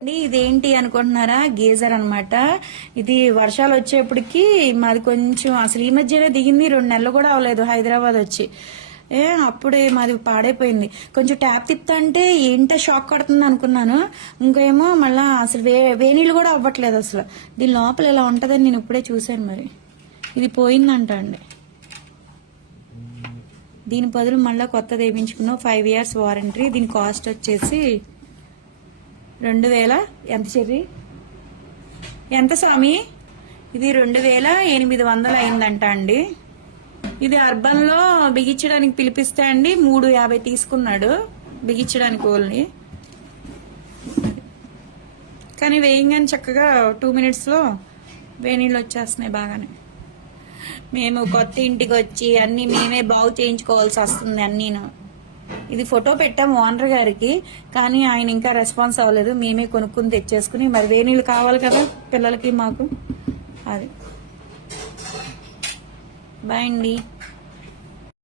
ఇదేంటి అనుకుంటున్నారా? గీజర్ అన్నమాట. ఇది వర్షాలు వచ్చేప్పటికి మాది కొంచెం అసలు ఈ మధ్యనే దిగింది, 2 నెలలు కూడా అవ్వలేదు హైదరాబాద్ వచ్చి. అప్పుడే మాది పాడైపోయింది. కొంచెం ట్యాప్ తిప్పుతా అంటే ఏంటో షాక్ కొడుతుంది అనుకున్నాను. ఇంకేమో మళ్ళా అసలు వేనీళ్ళు కూడా అవ్వట్లేదు అసలు. దీని లోపల ఇలా ఉంటదని నేను ఇప్పుడే చూశాను. మరి ఇది పోయిందంట అండి. దీని బదులు మళ్ళీ కొత్తది వేయించుకున్నాం. 5 years వారంటీ. దీని కాస్ట్ వచ్చేసి 2000. ఎంత చెర్రి? ఎంత స్వామి? ఇది 2800 అయిందంట అండి. ఇది అర్బన్ లో బిగించడానికి పిలిపిస్తే అండి 350 తీసుకున్నాడు బిగించడానికి ఓల్ని. కానీ వేయంగానే చక్కగా 2 minutes లో వేనీళ్ళు వచ్చేస్తున్నాయి బాగానే. మేము కొత్త ఇంటికి వచ్చి అన్ని మేమే బాగు చేయించుకోవాల్సి వస్తుంది అన్నీను. ఇది ఫోటో పెట్టాం ఓనర్ గారికి, కానీ ఆయన ఇంకా రెస్పాన్స్ అవ్వలేదు. మేమే కొనుక్కుని తెచ్చేసుకుని మరి వేనీళ్ళు కావాలి కదా పిల్లలకి మాకు. అది బాయ్ అండి.